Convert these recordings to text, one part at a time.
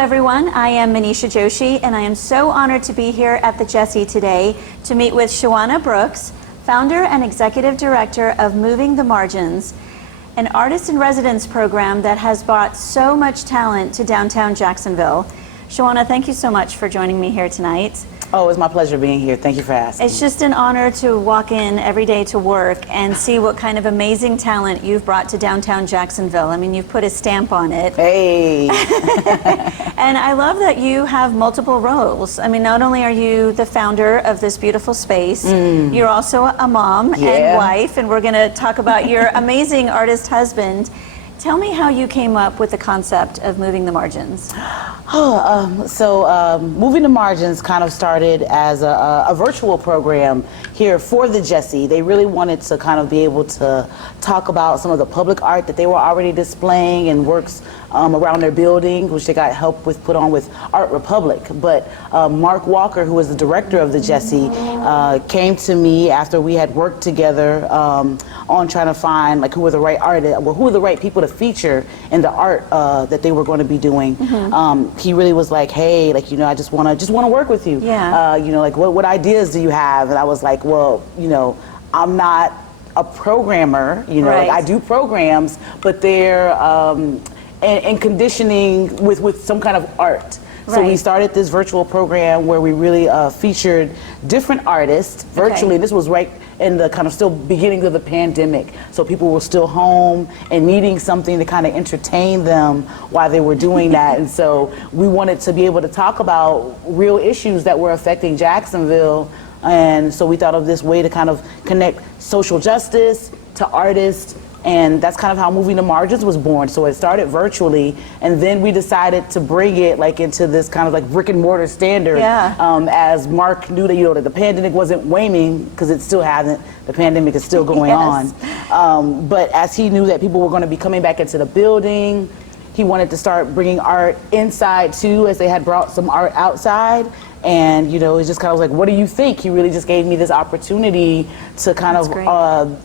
everyone. I am Manisha Joshi, and I am so honored to be here at the Jessie today to meet with Shawana Brooks, founder and executive director of Moving the Margins, an artist-in-residence program that has brought so much talent to downtown Jacksonville. Shawana, thank you so much for joining me here tonight. Oh, it's my pleasure being here. Thank you for asking. It's just an honor to walk in every day to work and see what kind of amazing talent you've brought to downtown Jacksonville. I mean, you've put a stamp on it. Hey! And I love that you have multiple roles. I mean, not only are you the founder of this beautiful space, you're also a mom and wife, and we're going to talk about your amazing artist husband. Tell me how you came up with the concept of Moving the Margins. Moving the Margins kind of started as a virtual program here for the Jessie. They really wanted to kind of be able to talk about some of the public art that they were already displaying and works around their building, which they got help with put on with Art Republic. But Mark Walker, who was the director of the Jessie, came to me after we had worked together on trying to find like who were the right artists, well, who were the right people to feature in the art that they were going to be doing. He really was like, hey, like, you know, I just want to work with you. Yeah. You know, like what ideas do you have? And I was like, well, you know, I'm not a programmer, you know, like I do programs, but they're and conditioning with some kind of art. So we started this virtual program where we really featured different artists virtually. This was right in the kind of still beginning of the pandemic. So people were still home and needing something to kind of entertain them while they were doing that. And so we wanted to be able to talk about real issues that were affecting Jacksonville. And so we thought of this way to kind of connect social justice to artists. And that's kind of how Moving the Margins was born. So it started virtually, and then we decided to bring it like into this kind of like brick and mortar standard. As Mark knew that, you know, that the pandemic wasn't waning, because it still hasn't. The pandemic is still going on. But as he knew that people were going to be coming back into the building, he wanted to start bringing art inside too, as they had brought some art outside. And, you know, it just kind of was like, what do you think? He really just gave me this opportunity to kind of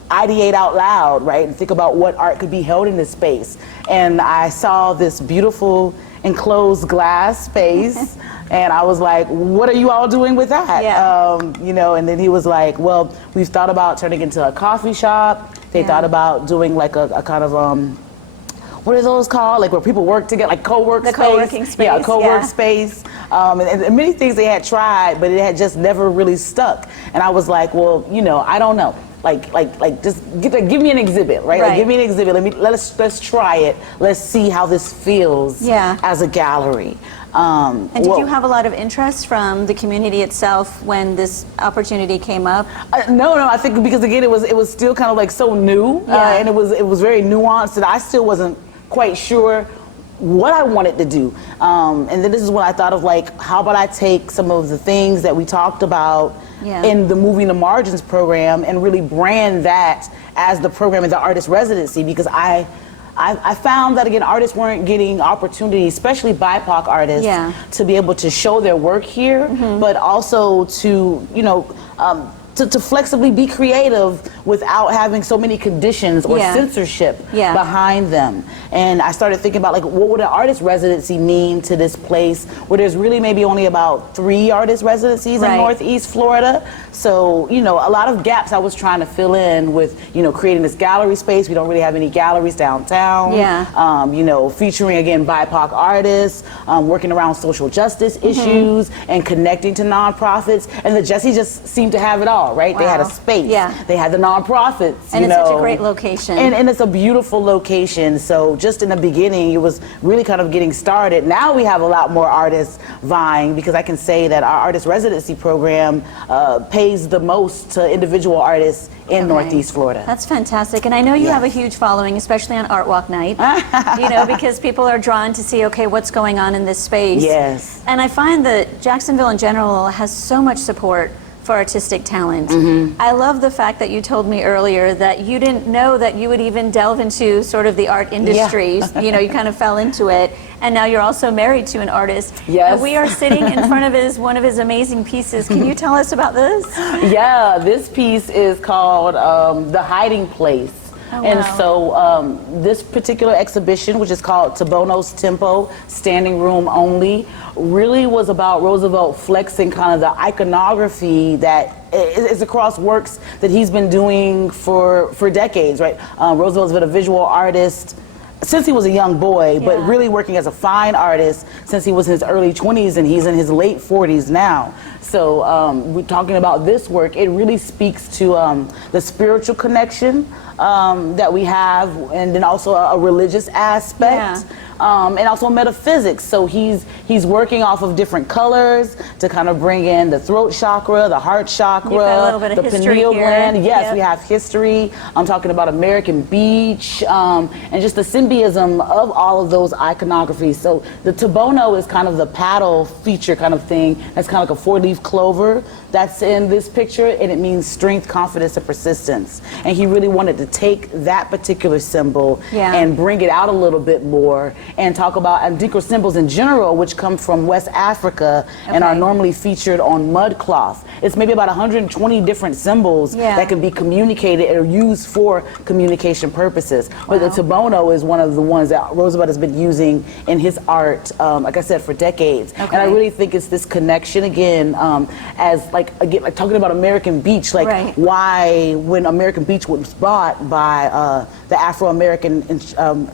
ideate out loud, right? And think about what art could be held in this space. And I saw this beautiful enclosed glass space. And I was like, what are you all doing with that? You know, and then he was like, well, we've thought about turning it into a coffee shop. They thought about doing like a kind of, what are those called? Like where people work together, like co-work space. Co-working space. Yeah, co-work space. And many things they had tried, but it had just never really stuck. And I was like, well, you know, I don't know. Like just give me an exhibit, right? Like, give me an exhibit. Let's try it. Let's see how this feels as a gallery. And did you have a lot of interest from the community itself when this opportunity came up? No, I think because again it was still kind of like so new, and it was very nuanced that I still wasn't quite sure what I wanted to do. And then this is when I thought of like, how about I take some of the things that we talked about in the Moving the Margins program and really brand that as the program as the artist residency, because I found that again artists weren't getting opportunities, especially BIPOC artists, to be able to show their work here, but also to, you know, to flexibly be creative without having so many conditions or censorship behind them. And I started thinking about like, what would an artist residency mean to this place where there's really maybe only about 3 artist residencies in Northeast Florida. So, you know, a lot of gaps I was trying to fill in with, you know, creating this gallery space. We don't really have any galleries downtown. You know, featuring again BIPOC artists, working around social justice issues and connecting to nonprofits. And the Jessie just seemed to have it all. Right? They had a space. They had the nonprofits. And you it's know. such a great location. And it's a beautiful location. So just in the beginning, it was really kind of getting started. Now we have a lot more artists vying, because I can say that our artist residency program pays the most to individual artists in Northeast Florida. That's fantastic. And I know you have a huge following, especially on Art Walk Night, you know, because people are drawn to see, okay, what's going on in this space. And I find that Jacksonville in general has so much support for artistic talent. I love the fact that you told me earlier that you didn't know that you would even delve into sort of the art industry. You know, you kind of fell into it, and now you're also married to an artist. And we are sitting in front of one of his amazing pieces. Can you tell us about this? This piece is called The Hiding Place. And so this particular exhibition, which is called Tabono's Tempo, Standing Room Only, really was about Roosevelt flexing kind of the iconography that is across works that he's been doing for decades, right? Roosevelt's been a visual artist since he was a young boy, but really working as a fine artist since he was in his early 20s, and he's in his late 40s now. So we're talking about this work. It really speaks to the spiritual connection that we have, and then also a religious aspect. And also metaphysics. So he's working off of different colors to kind of bring in the throat chakra, the heart chakra, the pineal gland. Yes, we have history. I'm talking about American Beach, and just the symbolism of all of those iconographies. So the Tabono is kind of the paddle feature kind of thing. That's kind of like a 4-leaf clover that's in this picture, and it means strength, confidence, and persistence. And he really wanted to take that particular symbol and bring it out a little bit more, and talk about Adinkra symbols in general, which come from West Africa and are normally featured on mud cloth. It's maybe about 120 different symbols that can be communicated or used for communication purposes. But the Tabono is one of the ones that Roosevelt has been using in his art, like I said, for decades. And I really think it's this connection again, as like talking about American Beach, like why when American Beach was bought by the Afro-American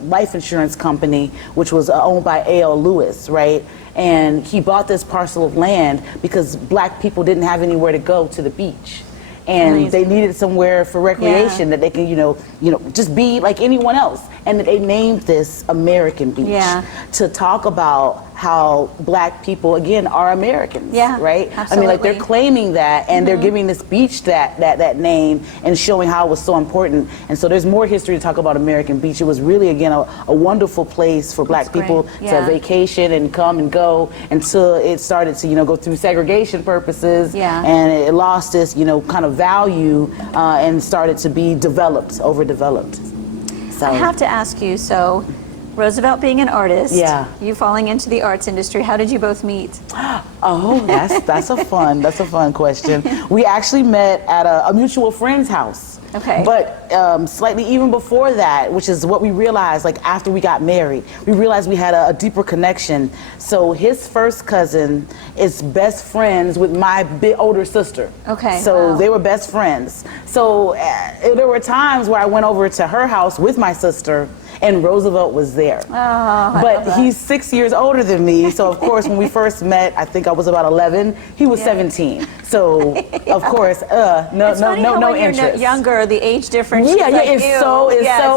life insurance company, which was owned by A.L. Lewis, right? And he bought this parcel of land because black people didn't have anywhere to go to the beach. And they needed somewhere for recreation that they can, you know, just be like anyone else. And they named this American Beach to talk about how black people, again, are Americans, right? Absolutely. I mean, like, they're claiming that, and they're giving this beach that name and showing how it was so important. And so there's more history to talk about American Beach. It was really, again, a wonderful place for black people to vacation and come and go until it started to, go through segregation purposes, and it lost its, kind of value and started to be overdeveloped. So I have to ask you, so Roosevelt being an artist, you falling into the arts industry, how did you both meet? Oh, that's a fun question. We actually met at a mutual friend's house. Okay. But slightly even before that, which is what we realized, like after we got married, we realized we had a deeper connection. So his first cousin is best friends with my older sister. Okay. So they were best friends. So there were times where I went over to her house with my sister, and Roosevelt was there. Oh, but he's 6 years older than me, so of course when we first met, I think I was about 11, he was 17. So of course, no interest. You're younger, the age difference. It's so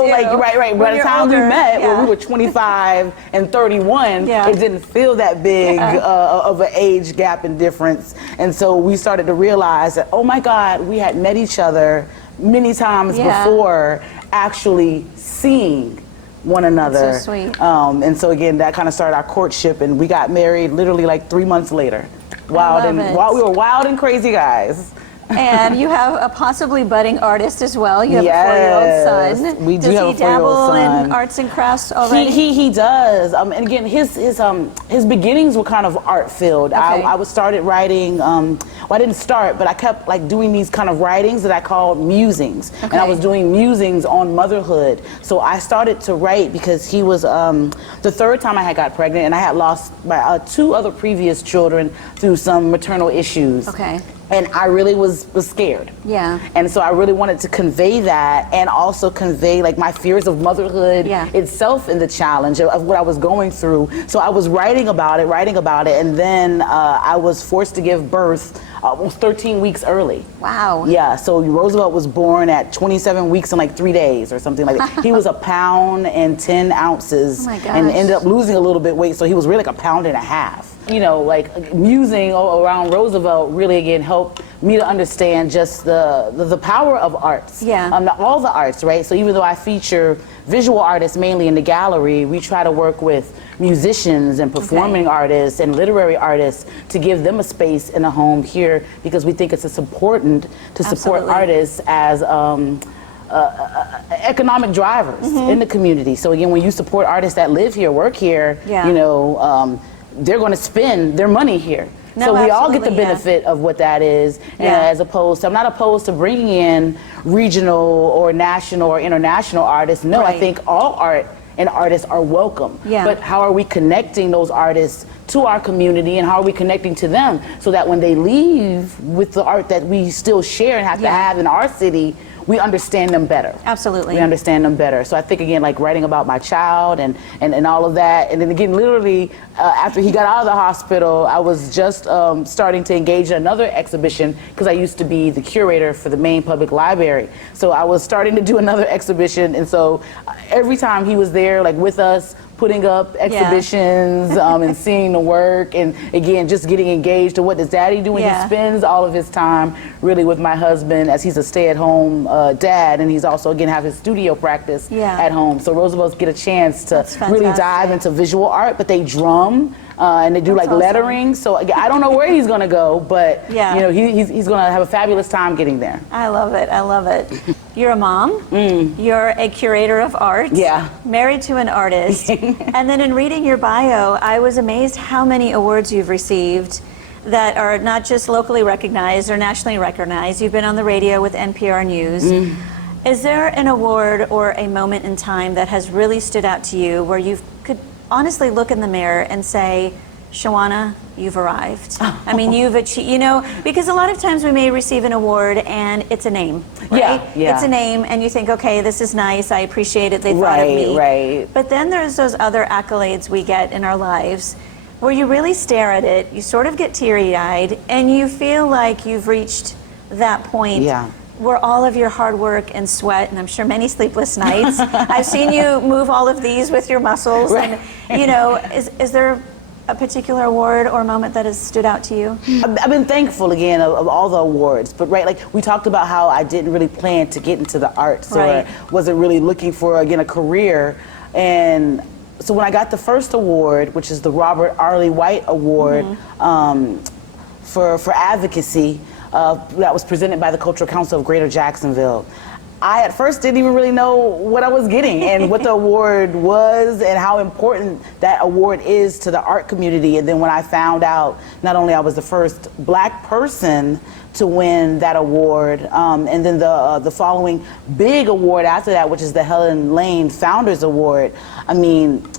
like right. By the time we met, when we were 25 and 31, it didn't feel that big of an age gap and difference. And so we started to realize that, oh my God, we had met each other many times before actually seeing one another. That's so sweet. And so again, that kind of started our courtship, and we got married literally like 3 months later. We were wild and crazy guys. And you have a possibly budding artist as well. You have a 4-year-old son. We do have a 4-year-old son. Does he dabble in arts and crafts already? He does. And again, his beginnings were kind of art filled. Okay. I started writing. I didn't start, but I kept like doing these kind of writings that I called musings. Okay. And I was doing musings on motherhood. So I started to write because he was the third time I had got pregnant, and I had lost my 2 other previous children through some maternal issues. Okay. And I really was scared. Yeah. And so I really wanted to convey that, and also convey like my fears of motherhood itself and the challenge of what I was going through. So I was writing about it, and then I was forced to give birth almost 13 weeks early. Wow. Yeah, so Roosevelt was born at 27 weeks and like 3 days or something like that. He was 1 pound and 10 ounces and ended up losing a little bit weight, so he was really like 1.5 pounds. Like musing around Roosevelt really again helped me to understand just the power of arts. Yeah. All the arts, right? So even though I feature visual artists mainly in the gallery, we try to work with musicians and performing artists and literary artists to give them a space in a home here, because we think it's important to support artists as economic drivers in the community. So again, when you support artists that live here, work here, they're going to spend their money here. So we all get the benefit of what that is, and as opposed to, I'm not opposed to bringing in regional or national or international artists. No, I think all art and artists are welcome. But how are we connecting those artists to our community, and how are we connecting to them so that when they leave with the art that we still share and have to have in our city, we understand them better. Absolutely. We understand them better. So I think, again, like writing about my child and all of that. And then again, literally, after he got out of the hospital, I was just starting to engage in another exhibition, because I used to be the curator for the Maine Public Library. So I was starting to do another exhibition. And so every time he was there, like with us, putting up exhibitions and seeing the work, and again, just getting engaged to what does daddy do, and he spends all of his time really with my husband, as he's a stay-at-home dad, and he's also, again, have his studio practice at home. So Roosevelt's get a chance to really dive into visual art, but they drum. And they do like lettering. So again, I don't know where he's gonna go, but you know, he's gonna have a fabulous time getting there. I love it. I love it. You're a mom. You're a curator of art. Married to an artist. And then in reading your bio, I was amazed how many awards you've received that are not just locally recognized or nationally recognized. You've been on the radio with NPR News. Is there an award or a moment in time that has really stood out to you where you could honestly look in the mirror and say, Shawana, you've arrived. I mean, you've achieved, you know, because a lot of times we may receive an award and it's a name, right? It's a name and you think, okay, this is nice, I appreciate it, they thought of me. But then there's those other accolades we get in our lives where you really stare at it, you sort of get teary-eyed, and you feel like you've reached that point where all of your hard work and sweat, and I'm sure many sleepless nights, I've seen you move all of these with your muscles, and you know, is there a particular award or moment that has stood out to you? I've been thankful, again, of all the awards, but like we talked about how I didn't really plan to get into the arts, or wasn't really looking for, again, a career. And so when I got the first award, which is the Robert Arlie White Award for advocacy, that was presented by the Cultural Council of Greater Jacksonville, I at first didn't even really know what I was getting and what the award was and how important that award is to the art community. And then when I found out, not only I was the first Black person to win that award, and then the following big award after that, which is the Helen Lane Founders Award. I mean,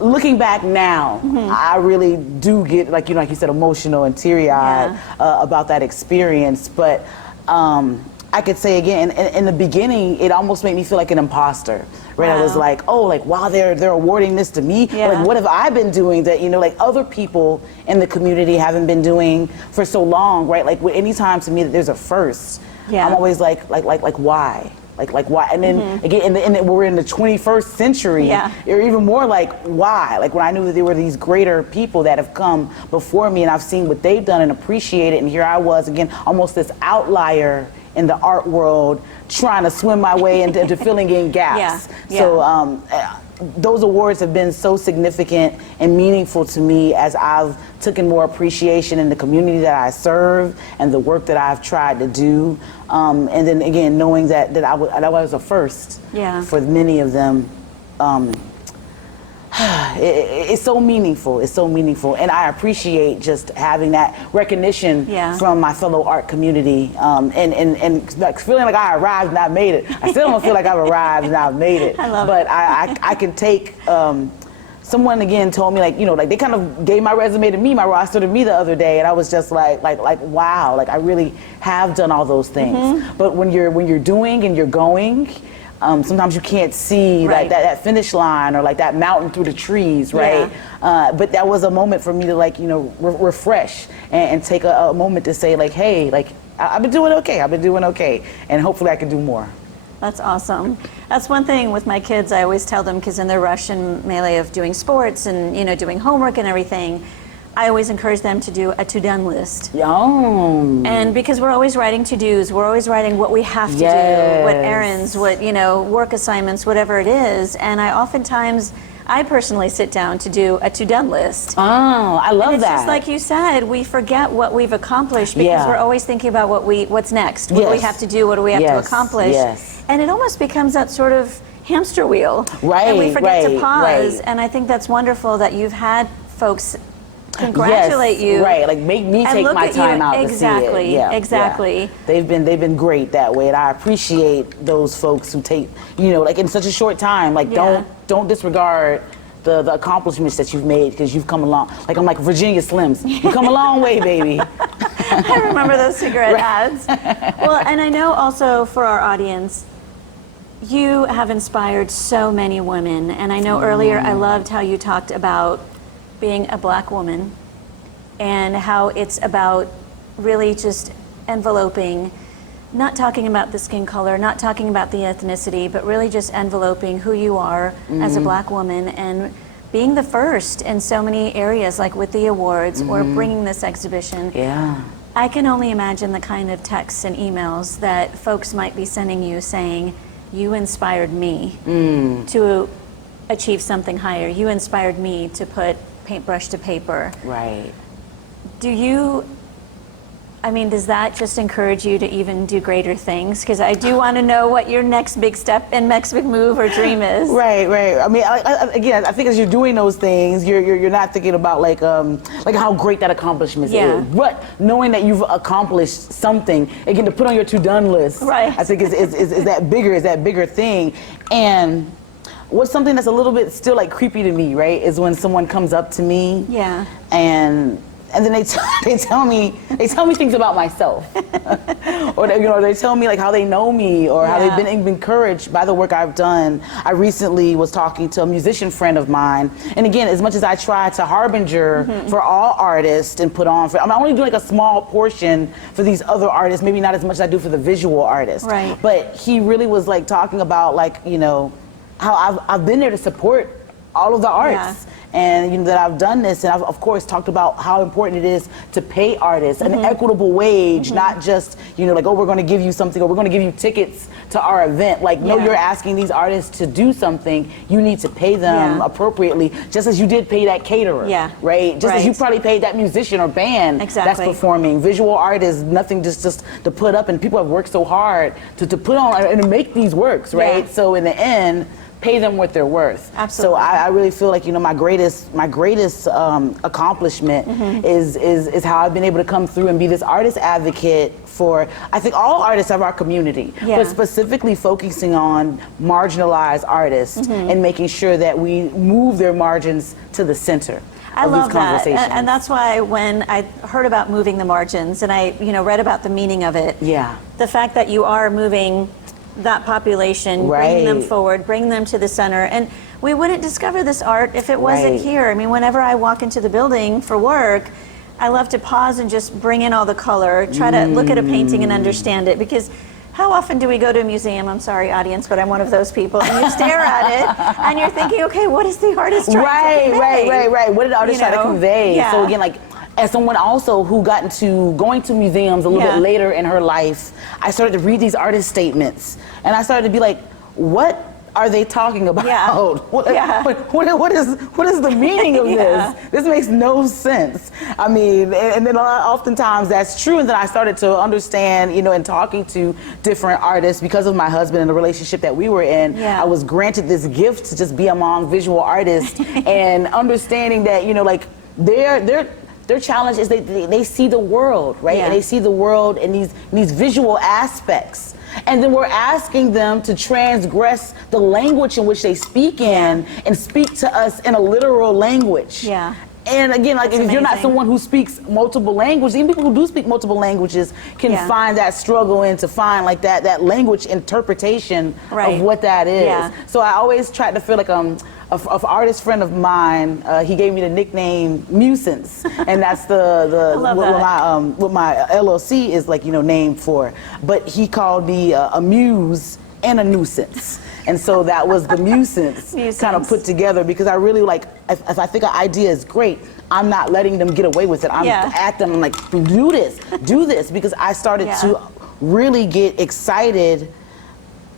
looking back now, I really do get, like you said, emotional and teary-eyed about that experience. But I could say, again, in the beginning, it almost made me feel like an imposter, right? I was like, oh, like, wow, they're awarding this to me. Like, what have I been doing that, like other people in the community haven't been doing for so long, right? Like, anytime to me that there's a first, I'm always like, why? Like why? And then again, and we're in the 21st century. You're even more like, why? Like, when I knew that there were these greater people that have come before me, and I've seen what they've done and appreciate it, and here I was, again, almost this outlier in the art world, trying to swim my way into filling in gaps. So those awards have been so significant and meaningful to me as I've taken more appreciation in the community that I serve and the work that I've tried to do. And then again, knowing that I was a first for many of them. It's so meaningful. It's so meaningful, and I appreciate just having that recognition from my fellow art community, and like feeling like I arrived and I made it. I still don't feel like I've arrived and I've made it, but I can take. Someone again told me, like, like they kind of gave my resume to me, my roster to me the other day, and I was just like wow, like I really have done all those things. But when you're doing and you're going. Sometimes you can't see that finish line or like that mountain through the trees, right? But that was a moment for me to refresh and take a moment to say like, hey, like I've been doing okay. I've been doing okay, and hopefully I can do more. That's awesome. That's one thing with my kids. I always tell them, because in their rush and melee of doing sports and doing homework and everything, I always encourage them to do a to-done list. And because we're always writing to-dos, we're always writing what we have to do, what errands, what, work assignments, whatever it is. And I personally sit down to do a to-done list. Oh, I love and that. Just like you said, we forget what we've accomplished because we're always thinking about what's next. What do we have to do? What do we have to accomplish? And it almost becomes that sort of hamster wheel. And we forget to pause. And I think that's wonderful that you've had folks congratulate you. Right, like make me take my time out to see it. Yeah, exactly. Yeah. They've been great that way, and I appreciate those folks who take, like in such a short time, like don't disregard the accomplishments that you've made, because you've come along. Like I'm like Virginia Slims. You come a long way, baby. I remember those cigarette ads. Well, and I know also for our audience, you have inspired so many women, and I know earlier I loved how you talked about being a Black woman and how it's about really just enveloping, not talking about the skin color, not talking about the ethnicity, but really just enveloping who you are as a Black woman, and being the first in so many areas, like with the awards or bringing this exhibition. Yeah. I can only imagine the kind of texts and emails that folks might be sending you saying, you inspired me to achieve something higher. You inspired me to put paintbrush to paper. Right. Does that just encourage you to even do greater things? Because I do want to know what your next big step and next big move or dream is. Right. I mean, again, I think as you're doing those things, you're not thinking about like how great that accomplishment is. But knowing that you've accomplished something, again, to put on your to-done list, right. I think is that bigger thing. And what's something that's a little bit still like creepy to me, right, is when someone comes up to me, and then they tell me things about myself, or they tell me like how they know me, or how they've been encouraged by the work I've done. I recently was talking to a musician friend of mine, and again, as much as I try to harbinger for all artists and put on, I'm only doing like a small portion for these other artists, maybe not as much as I do for the visual artists. Right. But he really was like talking about like how I've been there to support all of the arts. Yeah. And that I've done this, and I've of course talked about how important it is to pay artists an equitable wage, not just like, oh, we're going to give you something, or we're going to give you tickets to our event. Like, no, you're asking these artists to do something. You need to pay them appropriately, just as you did pay that caterer, right? Just as you probably paid that musician or band that's performing. Visual art is nothing just to put up, and people have worked so hard to put on and to make these works, right? So in the end, pay them what they're worth. Absolutely. So I really feel like my greatest accomplishment is how I've been able to come through and be this artist advocate for, I think, all artists of our community, but specifically focusing on marginalized artists and making sure that we move their margins to the center. I love that, and that's why when I heard about moving the margins and I read about the meaning of it, the fact that you are moving that population, bringing them forward, bringing them to the center. And we wouldn't discover this art if it wasn't here. I mean, whenever I walk into the building for work, I love to pause and just bring in all the color, try to look at a painting and understand it, because how often do we go to a museum, I'm sorry audience, but I'm one of those people, and you stare at it and you're thinking, okay, what is the artist trying to convey? Right. What did the artist try to convey? So again, like, as someone also who got into going to museums a little bit later in her life, I started to read these artist statements, and I started to be like, what are they talking about? What is the meaning of this? This makes no sense. I mean, and then oftentimes that's true, and then I started to understand, in talking to different artists, because of my husband and the relationship that we were in, I was granted this gift to just be among visual artists, and understanding that, like, their challenge is they see the world, right? And they see the world in these visual aspects. And then we're asking them to transgress the language in which they speak in and speak to us in a literal language. And again, like, if you're not someone who speaks multiple languages, even people who do speak multiple languages can find that struggle and to find like that language interpretation of what that is. So I always try to feel like an artist friend of mine, he gave me the nickname Musence, and that's what my LLC is like, named for. But he called me a muse and a nuisance. And so that was the Musence kind of put together, because I really like, if I think an idea is great, I'm not letting them get away with it. I'm at them, I'm like, do this, because I started to really get excited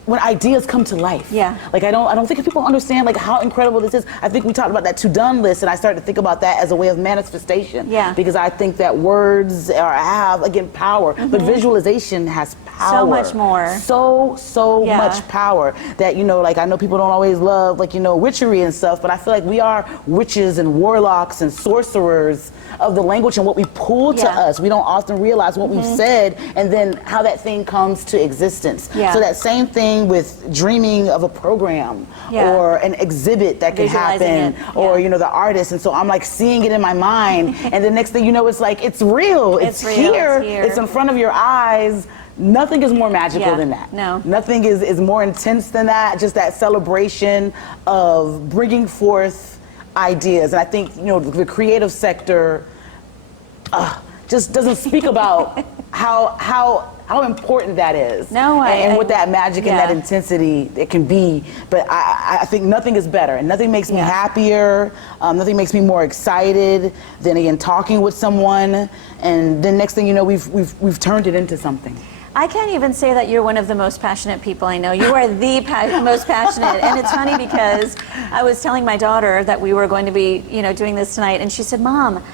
when ideas come to life. Yeah. Like I don't think people understand like how incredible this is. I think we talked about that to-done list, and I started to think about that as a way of manifestation. Yeah. Because I think that words have, again, power, but visualization has power. So much more. So much power that, you know, like I know people don't always love, like, you know, witchery and stuff, but I feel like we are witches and warlocks and sorcerers of the language and what we pull to us. We don't often realize what we've said and then how that thing comes to existence. So that same thing with dreaming of a program or an exhibit that can happen or, you know, the artist. And so I'm like seeing it in my mind and the next thing you know, it's like, it's real. It's real. here. It's here. It's in front of your eyes. Nothing is more magical than that. No. Nothing is more intense than that. Just that celebration of bringing forth ideas. And I think, you know, the creative sector just doesn't speak about how important that is. And what that magic and that intensity it can be. But I think nothing is better, and nothing makes me happier. Nothing makes me more excited than again talking with someone, and then next thing you know, we've turned it into something. I can't even say that you're one of the most passionate people I know. You are the most passionate. And it's funny because I was telling my daughter that we were going to be, you know, doing this tonight, and she said, "Mom,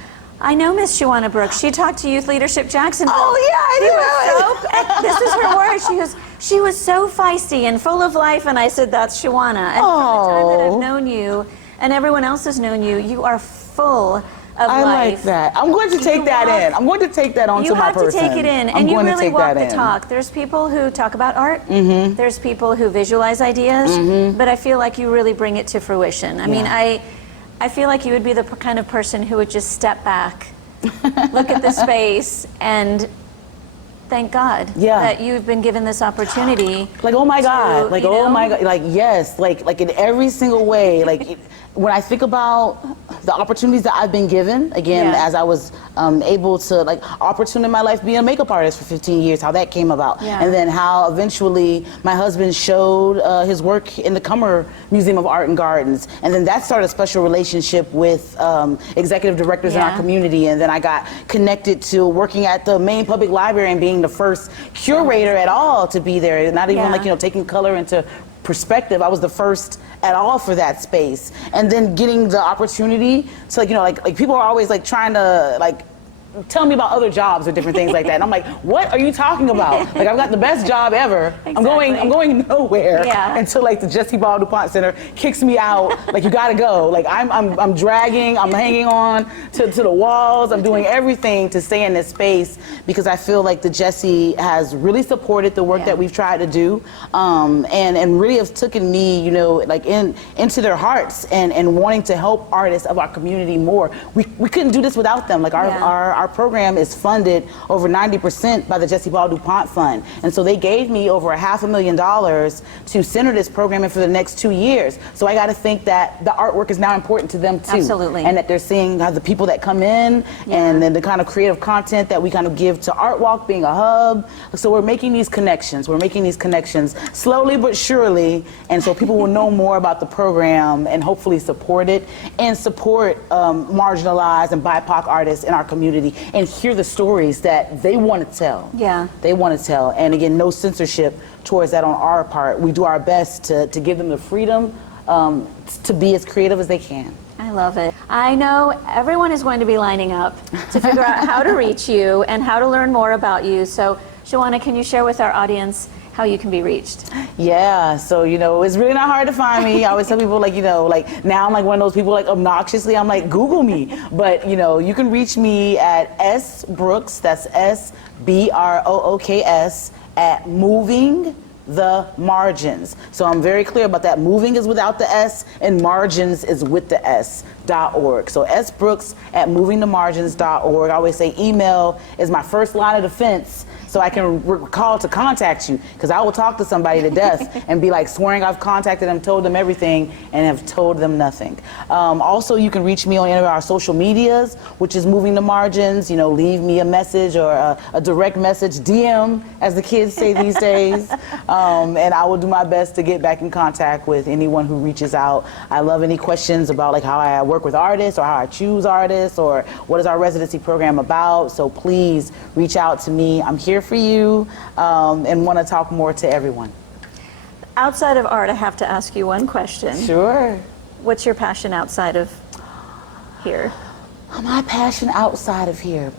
I know Miss Shawana Brooks. She talked to Youth Leadership Jacksonville." Oh yeah, I know. This is her word. She goes, "She was so feisty and full of life." And I said, "That's Shawana." And from the time that I've known you and everyone else has known you, you are full of life. I like that. I'm going to take that in. I'm going to take that onto my person. You have to take it in, and you really walk the talk. There's people who talk about art. There's people who visualize ideas, but I feel like you really bring it to fruition. I mean, I feel like you would be the kind of person who would just step back, look at the space, and thank God that you've been given this opportunity. Like, oh my God, like, oh my God, like, yes, like in every single way, like, when I think about the opportunities that I've been given, again, as I was able to, like, opportunity in my life being a makeup artist for 15 years, how that came about. And then how eventually my husband showed his work in the Cummer Museum of Art and Gardens. And then that started a special relationship with executive directors in our community. And then I got connected to working at the Maine Public Library and being the first curator at all to be there. Not even like, you know, taking color into perspective. I was the first at all for that space. And then getting the opportunity to, like, you know, like people are always like trying to like tell me about other jobs or different things like that. And I'm like, what are you talking about? Like, I've got the best job ever. Exactly. I'm going nowhere until like the Jessie Ball DuPont Center kicks me out. Like, you gotta go. Like, I'm dragging, I'm hanging on to the walls. I'm doing everything to stay in this space because I feel like the Jessie has really supported the work that we've tried to do, and really have taken me, you know, like into their hearts and wanting to help artists of our community more. We couldn't do this without them. Like, our program is funded over 90% by the Jessie Ball DuPont Fund. And so they gave me over $500,000 to center this program in for the next 2 years. So I got to think that the artwork is now important to them too. Absolutely. And that they're seeing how the people that come in and then the kind of creative content that we kind of give to Art Walk being a hub. So we're making these connections. We're making these connections slowly but surely. And so people will know more about the program and hopefully support it and support marginalized and BIPOC artists in our community and hear the stories that they want to tell. They want to tell. And again, no censorship towards that on our part. We do our best to give them the freedom to be as creative as they can. I love it. I know everyone is going to be lining up to figure out how to reach you and how to learn more about you. So, Shawana, can you share with our audience how you can be reached? Yeah, so, you know, it's really not hard to find me. I always tell people, like, you know, like, now I'm like one of those people, like, obnoxiously, I'm like, Google me. But, you know, you can reach me at S Brooks, that's SBROOKS, at Moving the Margins. So I'm very clear about that. Moving is without the S and margins is with the S.org. So S Brooks at movingthemargins.org. I always say email is my first line of defense, so I can recall to contact you, because I will talk to somebody to death and be like swearing I've contacted them, told them everything, and have told them nothing. Also, you can reach me on any of our social medias, which is Moving the Margins. You know, leave me a message or a direct message, DM, as the kids say these days, and I will do my best to get back in contact with anyone who reaches out. I love any questions about like how I work with artists or how I choose artists or what is our residency program about. So please reach out to me. I'm here for you, and want to talk more to everyone. Outside of art, I have to ask you one question. Sure. What's your passion outside of here? My passion outside of here.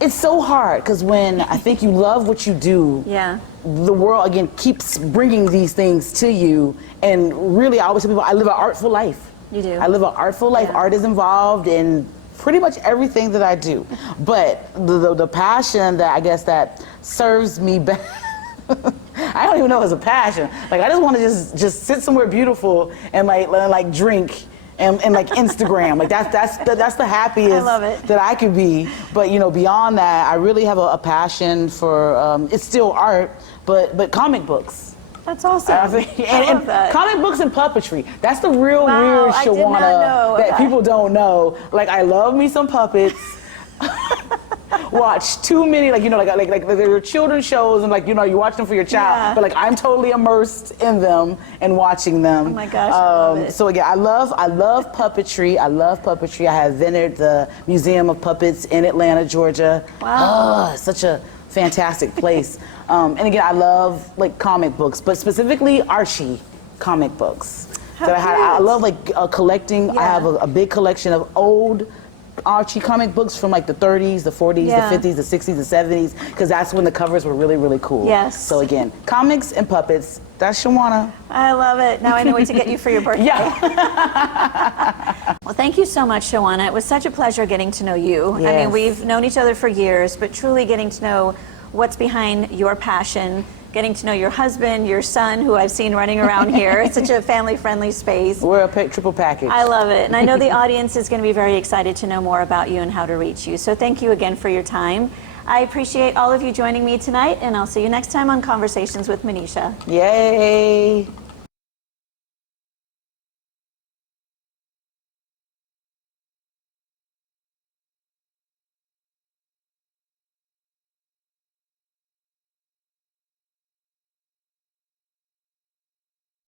It's so hard because when I think you love what you do, Yeah. the world again keeps bringing these things to you. And really, I always tell people I live an artful life. You do. I live an artful life. Yeah. Art is involved in pretty much everything that I do. But the passion that I guess that serves me best. I don't even know if it's a passion. Like I just want to just sit somewhere beautiful and like drink and like Instagram. Like that's the happiest I love it. that I could be. But you know, beyond that, I really have a passion for it's still art, but comic books. That's awesome. I love that. Comic books and puppetry. That's the real weird I did not know Shawana that that. people don't know. Like I love me some puppets. Watch too many, like there are children's shows and like, you know, you watch them for your child, Yeah. but like I'm totally immersed in them and watching them. Oh my gosh, I love it. So again, I love puppetry. I love puppetry. I have entered the Museum of Puppets in Atlanta, Georgia. Wow. Oh, such a fantastic place. And again, I love like comic books, but specifically Archie comic books. How I cute. love like collecting. I Yeah. have a big collection of old Archie comic books from like the 30s, the 40s, Yeah. the 50s, the 60s, the 70s, because that's when the covers were really, really cool. Yes. So again, comics and puppets, that's Shawana. I love it. Now I know what to get you for your birthday. Yeah. Well, thank you so much, Shawana. It was such a pleasure getting to know you. I mean, Yes. we've known each other for years, but truly getting to know what's behind your passion, getting to know your husband, your son, who I've seen running around here. It's such a family-friendly space. We're a triple package. I love it. And I know the audience is going to be very excited to know more about you and how to reach you. So thank you again for your time. I appreciate all of you joining me tonight, and I'll see you next time on Conversations with Manisha. Yay.